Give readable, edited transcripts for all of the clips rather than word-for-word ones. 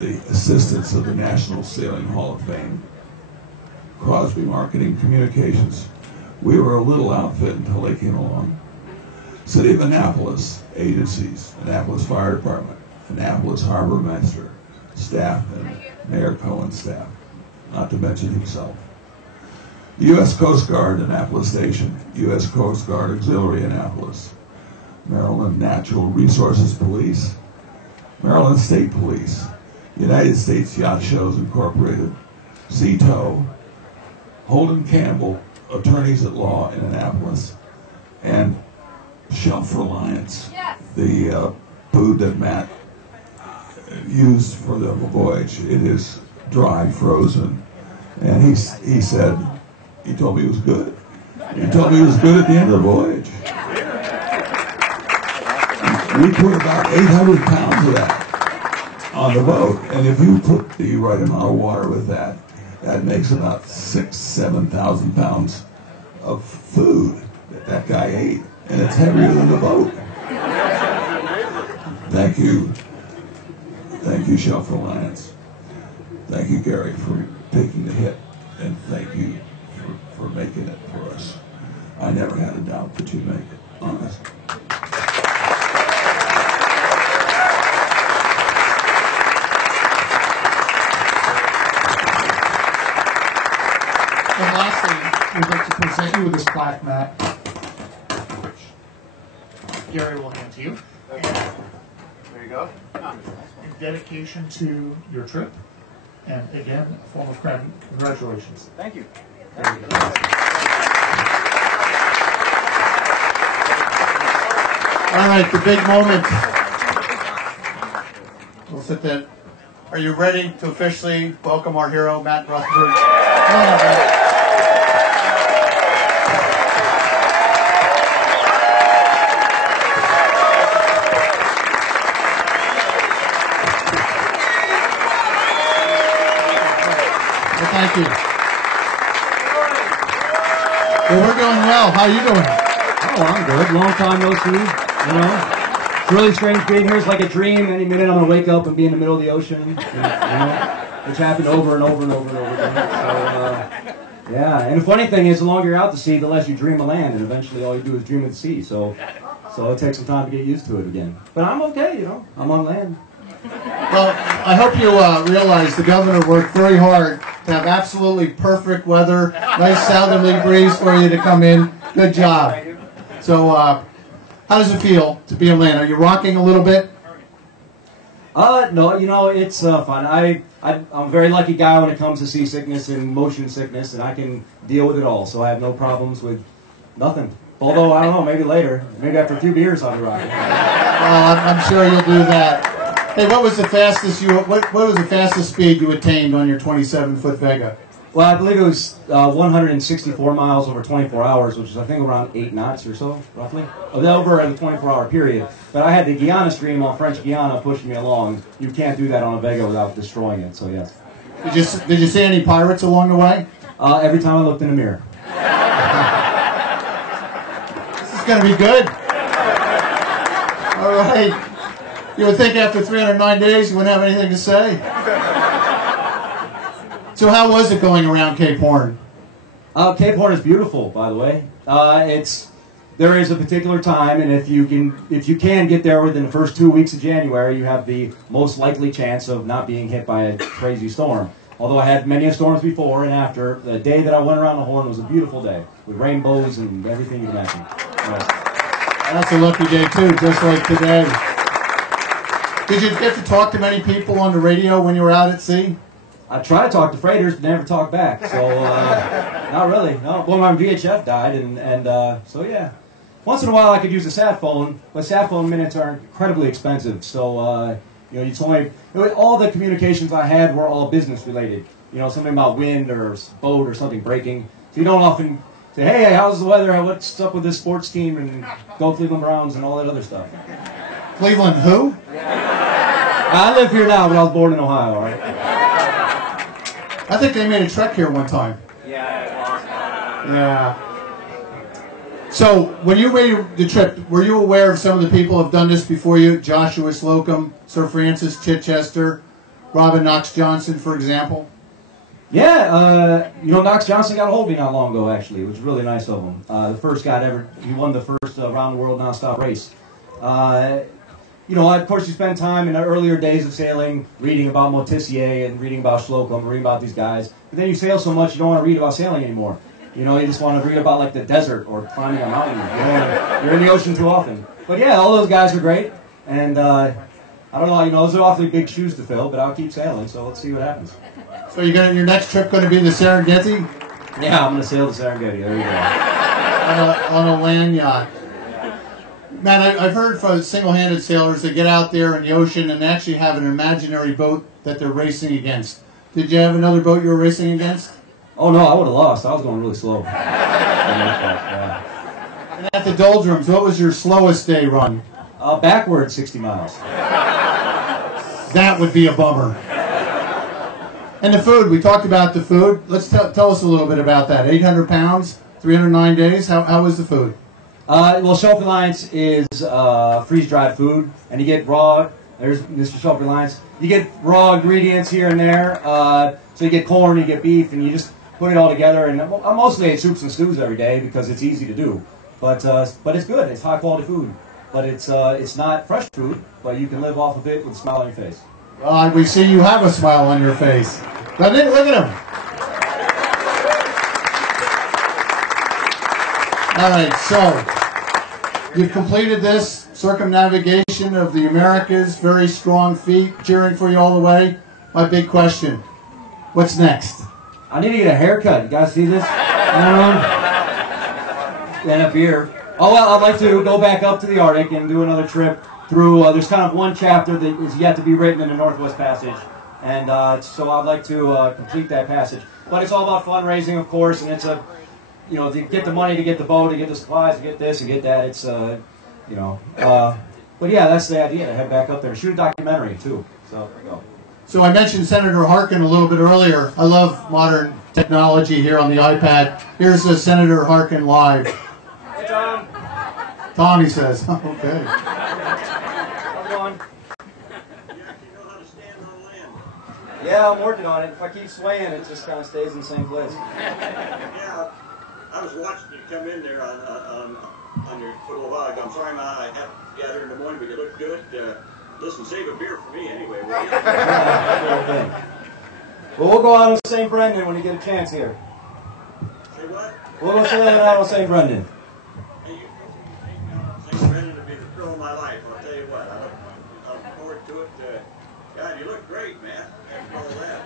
the assistance of the National Sailing Hall of Fame, Crosby Marketing Communications. We were a little outfit until they came along. City of Annapolis agencies, Annapolis Fire Department, Annapolis Harbor Master staff, and Mayor Cohen's staff, not to mention himself. The U.S. Coast Guard Annapolis Station, U.S. Coast Guard Auxiliary Annapolis, Maryland Natural Resources Police, Maryland State Police, United States Yacht Shows Incorporated, Zito, Holden Campbell, attorneys at law in Annapolis, and Shelf Reliance, the food that Matt used for the voyage. It is dry, frozen, and he said, he told me it was good. He told me it was good at the end of the voyage. We put about 800 pounds of that on the boat, and if you put the right amount of water with that, that makes about 7,000 pounds of food that guy ate, and it's heavier than the boat. Thank you. Thank you, Shelf Reliance. Thank you, Gary, for taking the hit, and thank you for making it for us. I never had a doubt that you'd make it, honest. And lastly, we'd like to present you with this plaque, Matt, which Gary will hand to you. And there you go. In dedication to your trip, and again, a form of congratulations. Thank you. There you go. All right, the big moment. We'll sit there. Are you ready to officially welcome our hero, Matt Rutherford? Come on up, Matt. Thank you. Well, we're doing well. How are you doing? Oh, I'm good. Long time no see. You know, it's really strange being here. It's like a dream. Any minute I'm gonna wake up and be in the middle of the ocean. You know, which happened over and over and over and over again. So, yeah. And the funny thing is, the longer you're out to sea, the less you dream of land, and eventually all you do is dream of the sea. So it takes some time to get used to it again. But I'm okay. You know, I'm on land. Well, I hope you realize the governor worked very hard to have absolutely perfect weather, nice southerly breeze for you to come in. Good job. So, how does it feel to be on land? Are you rocking a little bit? No, you know, it's fun. I'm a very lucky guy when it comes to seasickness and motion sickness, and I can deal with it all. So I have no problems with nothing. Although, I don't know, maybe later. Maybe after a few beers I'll be rocking. Well, I'm sure you'll do that. Hey, what was the fastest what was the fastest speed you attained on your 27-foot Vega? Well, I believe it was 164 miles over 24 hours, which is I think around 8 knots or so, roughly, over a 24-hour period. But I had the Guiana stream off French Guiana pushing me along. You can't do that on a Vega without destroying it. So yes. Did you see any pirates along the way? Every time I looked in the mirror. This is going to be good. All right. You would think after 309 days you wouldn't have anything to say. So how was it going around Cape Horn? Cape Horn is beautiful, by the way. There is a particular time, and if you can get there within the first 2 weeks of January, you have the most likely chance of not being hit by a crazy storm. Although I had many storms before and after, the day that I went around the Horn was a beautiful day with rainbows and everything you can imagine. That's a lucky day too, just like today. Did you get to talk to many people on the radio when you were out at sea? I tried to talk to freighters, but never talked back. So, not really. No. Well, my VHF died, and so yeah. Once in a while, I could use a sat phone, but sat phone minutes are incredibly expensive. So, you know, all the communications I had were all business related. You know, something about wind or boat or something breaking. So you don't often say, "Hey, how's the weather? What's up with this sports team?" and go Cleveland Browns and all that other stuff. Cleveland who? I live here now, but I was born in Ohio, all right? I think they made a trek here one time. Yeah. So, when you made the trip, were you aware of some of the people who have done this before you? Joshua Slocum, Sir Francis Chichester, Robin Knox Johnson, for example? Yeah, Knox Johnson got a hold of me not long ago, actually. It was really nice of him. The first guy ever, he won the first round the world nonstop race. Of course, you spend time in the earlier days of sailing reading about Motissier and reading about Slocum, reading about these guys. But then you sail so much, you don't want to read about sailing anymore. You just want to read about like the desert or climbing a mountain. You're in the ocean too often. But yeah, all those guys are great. And I don't know, those are awfully big shoes to fill, but I'll keep sailing, so let's see what happens. So your next trip going to be the Serengeti? Yeah, I'm going to sail the Serengeti. There you go. On a land yacht. Man, I've heard from single-handed sailors that get out there in the ocean and actually have an imaginary boat that they're racing against. Did you have another boat you were racing against? Oh, no, I would have lost. I was going really slow. Yeah. And at the doldrums, what was your slowest day run? Backward 60 miles. That would be a bummer. And the food, we talked about the food. Let's tell us a little bit about that. 800 pounds, 309 days. How was the food? Well, Shelf Reliance is freeze-dried food, and you get raw. There's Mr. Shelf Reliance. You get raw ingredients here and there. So you get corn, you get beef, and you just put it all together. And I mostly ate soups and stews every day because it's easy to do. But it's good. It's high-quality food. But it's not fresh food, but you can live off of it with a smile on your face. We see you have a smile on your face. Look at him. All right, so you've completed this circumnavigation of the Americas, very strong feet, cheering for you all the way. My big question, what's next? I need to get a haircut. You guys see this? And a beer. Oh, well, I'd like to go back up to the Arctic and do another trip through, there's kind of one chapter that is yet to be written in the Northwest Passage. And so I'd like to complete that passage. But it's all about fundraising, of course, and it's to get the money, to get the boat, to get the supplies, to get this, and get that. It's, but yeah, that's the idea, to head back up there. Shoot a documentary, too. So, there you go. So I mentioned Senator Harkin a little bit earlier. I love modern technology here on the iPad. Here's Senator Harkin live. Hey, Tom. Tom, he says. Okay. How's it going? Yeah, I'm working on it. If I keep swaying, it just kind of stays in the same place. Yeah, I was watching you come in there on your foot a while ago. I'm sorry, I had to gather in the morning, but you look good. Listen, save a beer for me anyway, will you? Yeah, well, we'll go out on St. Brendan when you get a chance here. Say what? We'll go sailing out on St. Brendan. Hey, St. Brendan will be the thrill of my life. I'll tell you what. I look forward to it. God, you look great, man. After all that.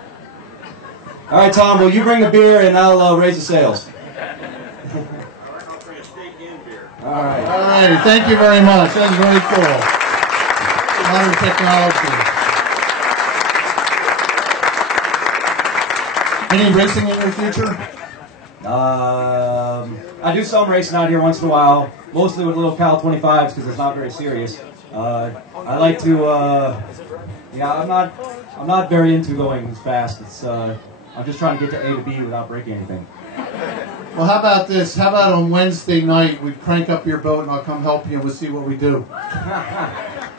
All right, Tom, well, you bring the beer and I'll raise the sails. All right, I'll bring a steak and beer. All right. All right, thank you very much. That was very cool. Modern technology. Any racing in your future? I do some racing out here once in a while, mostly with little Cal 25s because it's not very serious. I like to, I'm not very into going as fast. It's, I'm just trying to get to A to B without breaking anything. Well, how about this? How about on Wednesday night we crank up your boat and I'll come help you and we'll see what we do.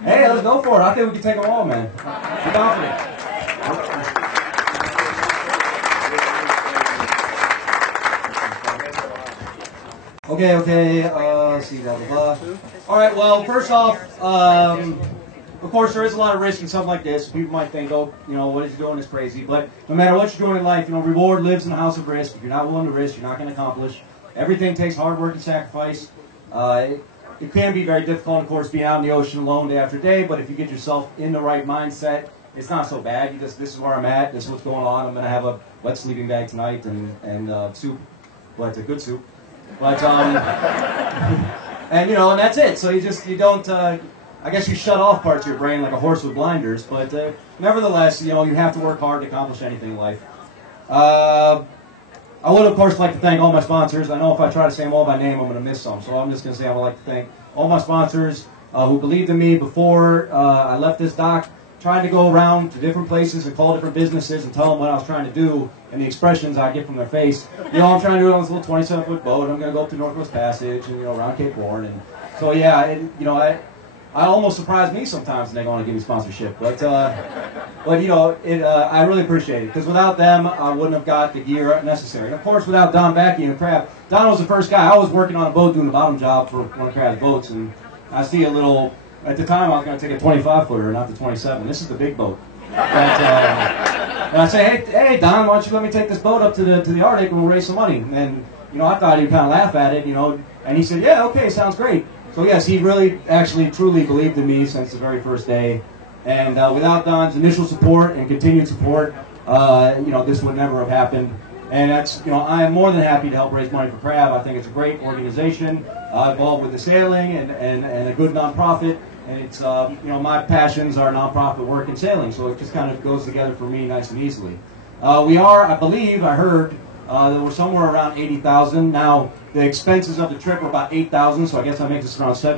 Hey, let's go for it. I think we can take them all, man. Be confident. Okay, let's see, blah, blah, blah. All right, well, first off, of course, there is a lot of risk in something like this. People might think, oh, what he's doing is crazy. But no matter what you're doing in life, reward lives in the house of risk. If you're not willing to risk, you're not going to accomplish. Everything takes hard work and sacrifice. It can be very difficult, of course, being out in the ocean alone day after day. But if you get yourself in the right mindset, it's not so bad. You just, this is where I'm at. This is what's going on. I'm going to have a wet sleeping bag tonight and soup, but a good soup. But and that's it. So you don't. I guess you shut off parts of your brain like a horse with blinders. But nevertheless, you have to work hard to accomplish anything in life. I would, of course, like to thank all my sponsors. I know if I try to say them all by name, I'm going to miss some. So I'm just going to say I would like to thank all my sponsors who believed in me before I left this dock, trying to go around to different places and call different businesses and tell them what I was trying to do and the expressions I get from their face. I'm trying to do it on this little 27-foot boat. I'm going to go up to Northwest Passage and, around Cape Horn. And so, yeah, I almost surprise me sometimes when they want to give me sponsorship. But you know, I really appreciate it, because without them, I wouldn't have got the gear necessary. And of course, without Don Backey and Crab, Don was the first guy. I was working on a boat doing the bottom job for one of Crab's boats, and I see a little. At the time, I was going to take a 25-footer, not the 27. This is the big boat. And I say, hey, Don, why don't you let me take this boat up to the Arctic and we'll raise some money? And you know, I thought he'd kind of laugh at it, you know, and he said, yeah, okay, sounds great. So yes, he really, actually, truly believed in me since the very first day. And without Don's initial support and continued support, you know, this would never have happened. And that's, you know, I am more than happy to help raise money for Crab. I think it's a great organization involved with the sailing and a good nonprofit. And it's, you know, my passions are nonprofit work and sailing, so it just kind of goes together for me nice and easily. We are, I believe, I heard that we're somewhere around 80,000. Now, the expenses of the trip are about 8,000, so I guess that makes us around 7.